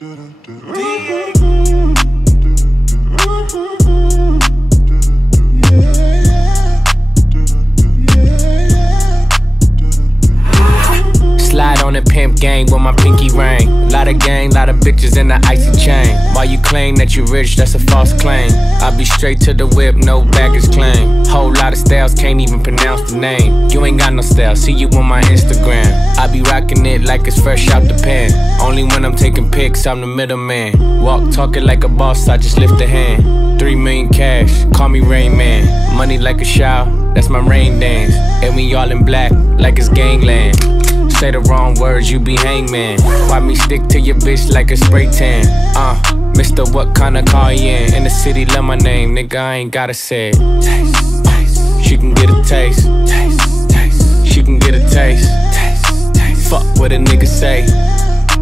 Slide on the pimp gang with my pinky ring. Lot of gang, lot of bitches in the icy chain. While you claim that you rich, that's a false claim. I be straight to the whip, no baggage claim. Whole lot of styles, can't even pronounce the name. You ain't got no style, see you on my Instagram. I be rocking it like it's fresh out the pan. Only when I'm taking pics, I'm the middleman. Walk talking like a boss, I just lift a hand. 3 million cash, call me Rain Man. Money like a shower, that's my rain dance. And we all in black, like it's gangland. Say the wrong words, you be hangman. Why me stick to your bitch like a spray tan? Mister, what kind of car you in the city, love my name, nigga, I ain't gotta say it. Taste, taste. She can get a taste. Taste, taste. She can get a taste. Taste, taste. Fuck what a nigga say.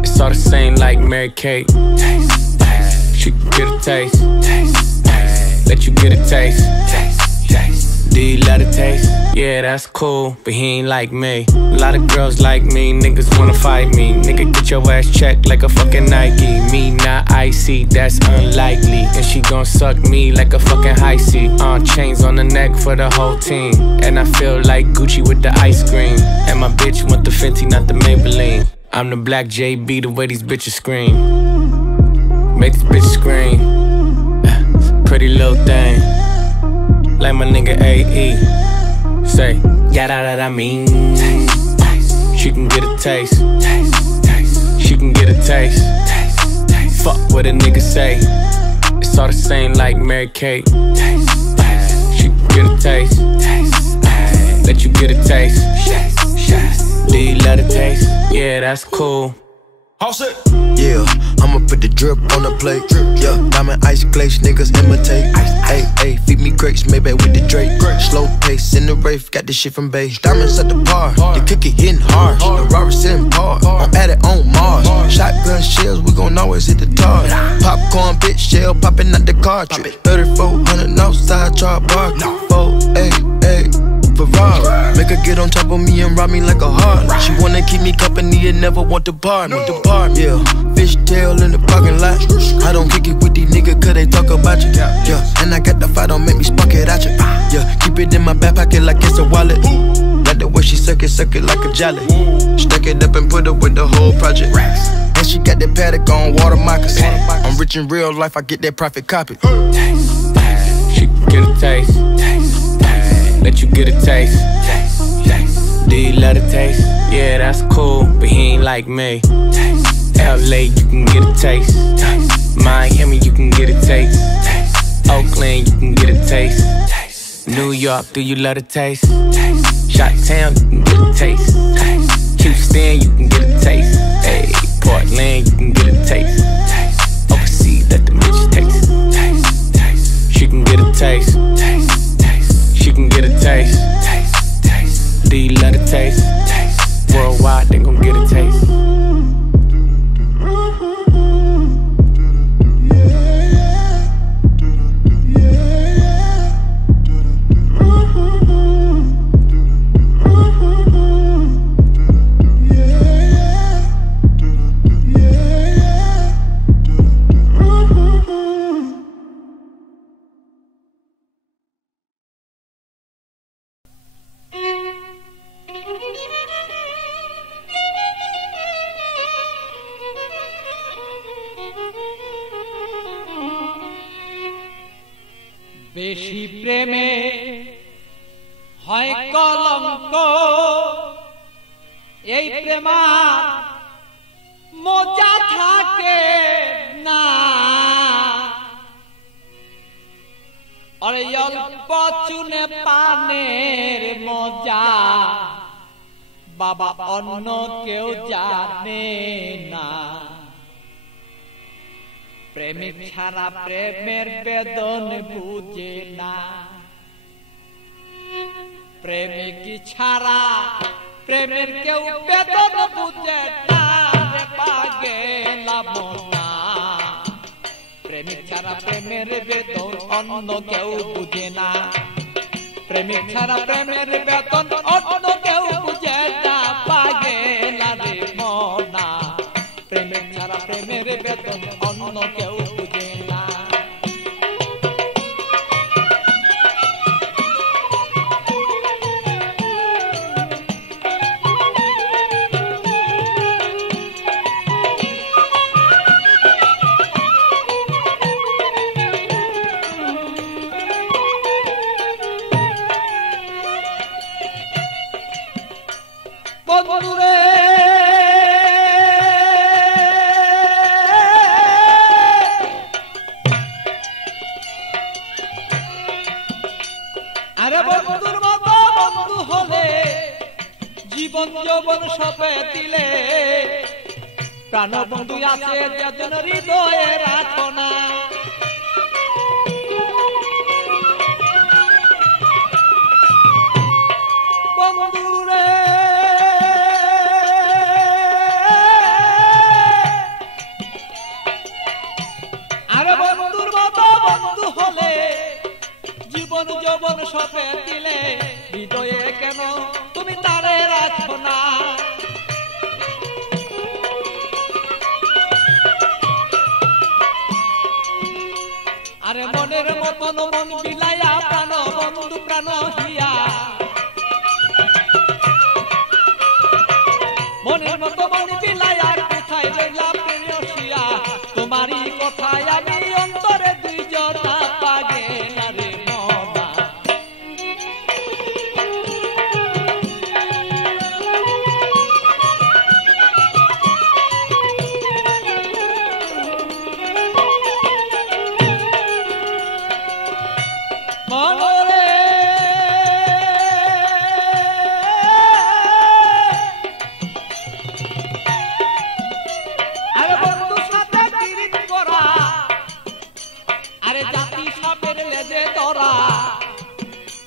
It's all the same like Mary Kate. Taste, taste. She can get a taste. Taste, taste. Let you get a taste. Taste, taste. Do you love the taste? Yeah, that's cool, but he ain't like me. A lot of girls like me, niggas wanna fight me. Nigga, get your ass checked like a fucking Nike. Me not icy, that's unlikely. And she gon' suck me like a fucking high C. Chains on the neck for the whole team. And I feel like Gucci with the ice cream. And my bitch want the Fenty, not the Maybelline. I'm the black JB, the way these bitches scream. Make this bitch scream. Pretty little thing. Like my nigga AE. Say, yada that I mean. Taste, taste. She can get a taste. Taste, taste. She can get a taste. Taste, taste. Fuck what a nigga say. It's all the same like Mary Kate. Taste, taste. She can get a taste. Taste, taste. Let you get a taste. Taste, taste. Do you love the taste? Yeah, that's cool. All set. Yeah, I'ma put the drip on the plate. Yeah, diamond ice glaze, niggas imitate. Hey, hey, feed me grapes, maybe with the Drake. Slow pace in the rave, got this shit from Bay. Diamonds at the bar, the cookie hitting hard. The Robert sitting par, I'm at it on Mars. Shotgun shells, we gon' always hit the target. Popcorn, bitch, shell popping out the cartridge. 3400 outside, char bar. 488. Ferrari. Make her get on top of me and rob me like a heart. She wanna keep me company and never want to bar me. Yeah, fishtail in the parking lot. I don't kick it with these niggas cause they talk about you. Yeah, and I got the fight, don't make me spark it at you. Yeah, keep it in my back pocket like it's a wallet. Like the way she suck it like a jelly. Stack it up and put it with the whole project. And she got that paddock on water moccasins. I'm rich in real life, I get that profit copy. Taste, taste. She can get a taste. Taste, taste. Let you get a taste. Taste, taste. Do you love the taste? Yeah, that's cool, but he ain't like me. Taste, LA, you can get a taste. taste. Miami, you can get a taste. Taste, Oakland, you can get a taste. taste. New York, do you love the taste? Taste, Chi-Town, you can get a taste. taste. Houston, you can get a taste. Hey, Portland, you can get a taste. Taste, Overseas, let the bitch taste. taste, taste. She can get a taste. Taste, taste. She can get a taste. Taste, taste. Do you love the taste? Taste, Worldwide, they gon' get a taste. বেশি প্রেমে হয় কলঙ্ক, এই প্রেমা মজা থাকে না। আরে অল্প চুনে পানের মজা বাবা অন্য কেউ জানে না। প্রেমিক ছাড়া প্রেমের বেদন বুঝে না। প্রেমিক ছাড়া প্রেমের কেউ বেদন বুঝে না। রে পাগেলা মনা, প্রেমিক ছাড়া প্রেমের বেদন অন্য কেউ বুঝে না। প্রেমিক ছাড়া প্রেমের বেদন অন্য কেউ বুঝে না। পাগেলা রে মনা, প্রেমিক ছাড়া প্রেমের বেদন বেদন অন্য কেউ বুঝে না। বন্ধুরে আরে বন্ধুর মতো বন্ধু হলে জীবন যৌবন সপে দিলে প্রাণ বন্ধু আছে যেজন হৃদয়ে রাখো না। বন্ধুরে আরে বন্ধুর মতো বন্ধু হলে জীবন যৌবন সপে দিলে হৃদয়ে কেন তুমি তারে রাখো না। আরে মনের মতন মন বিলাইয়া প্রাণ বন্ধু প্রাণ হিয়া মনের মতো মন বিলাইয়া কোথায় রইলা প্রেয়সিয়া তোমারই কথায় আমি অন্তরে দুই জটা পাগে না রে মনা। মনরে আরে বন্ধু সাথে পিরিত করা আরে জাতি সাপের লেজে ধরা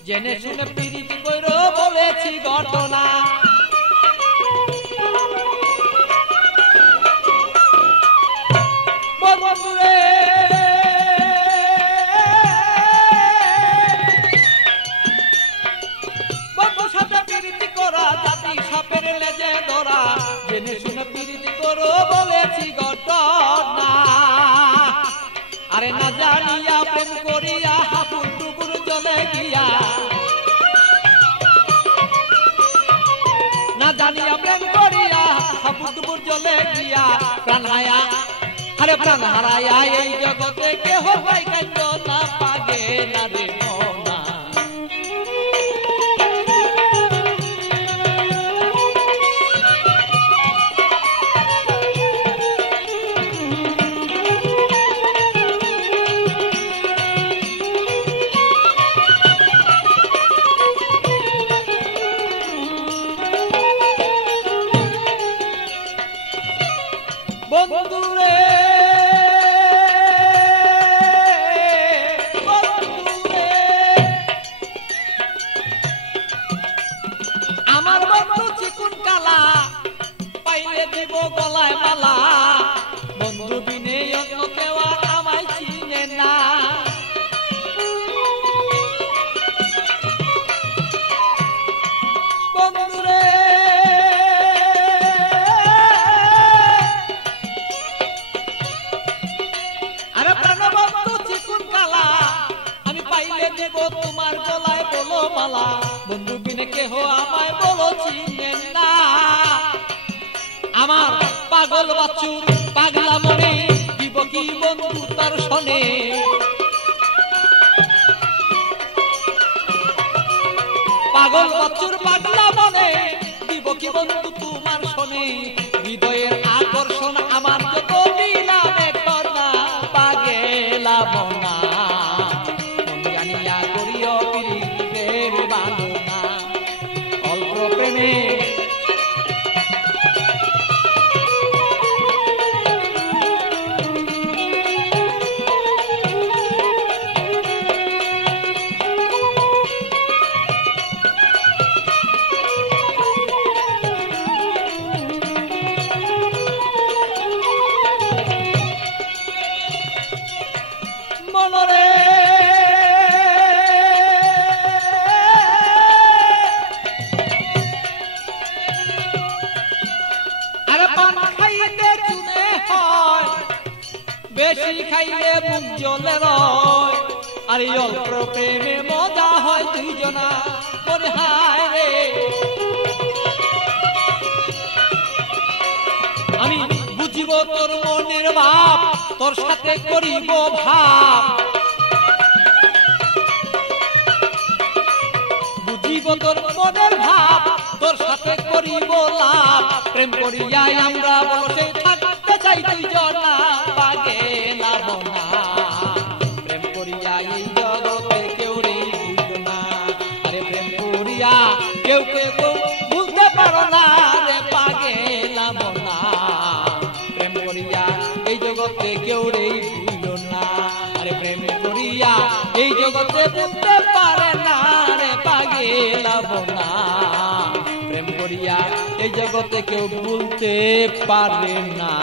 জেনে শুনে পিরিত কইরো বলেছি ঘটনা। বন্ধুরে বন্ধুর সাথে পিরিত করা জাতি সাপের লেজে ধরা জেনে শুনে পিরিত করো বলেছি ঘটনা। আরে না জানিয়া প্রেম করিয়া হাপুর টুকুর চলে গিয়া না জানিয়া প্রেম করিয়া হাপুর টুকুর চলে গিয়া প্রাণ হায়া আরে প্রাণ হারায়া এই জগতে কেহ পাই কান্দ না পাগে না রে মনা। বন্ধুরে বন্ধুরে আমার বন্ধু চিকুন কালা পাইলে দিব গলায় মালা বন্ধু বিনে অন্য কেউ আমায় চিনে না। বন্ধুরে আরে প্রাণ বন্ধু চিকুন কালা আমি পাইলে দেব তোমার গলায় বলো মালা বন্ধু বিনে কেহ আমায় বলো চিনে না। আমার পাগল বাচ্চু পাগলা মনে দিব কি বন্ধু তার শোনে পাগল বাচ্চুর পাগলা মনে দিব কি বন্ধু তোমার শোনে হৃদয়ের আকর্ষণ আমার যত দিলামে কর্ণা পাগেলা মনা মন জানিয়া করিও পিরিতের বাঁধনা অল্প প্রেমে বেশি খাইলে মুখ জ্বলে রয় আর এই অল্প প্রেমে মজা হয় দুইজনা মনে হায় রে আমি বুঝিব তোর মনের ভাব তোর সাথে করিব ভাব বুঝিব তোর মনের ভাব তোর সাথে করিব লাভ প্রেম করিয়াই আমরা বসে থাকতে চাই দুইজনা পাগে লাভ না প্রেম করিয়াই এই জগতে কেউ রে বুঝনা আরে প্রেম করিয়া কেউ কেউ বুঝতে পারো না রে পাগে লাভ না প্রেম করিয়া এই জগতে কেউ রে বুঝলো না আরে প্রেম করিয়া এই জগতে বুঝতে পারে না রে পাগে লাভ না প্রেম করিয়া এই জগতে কেউ ভুলতে পারে না।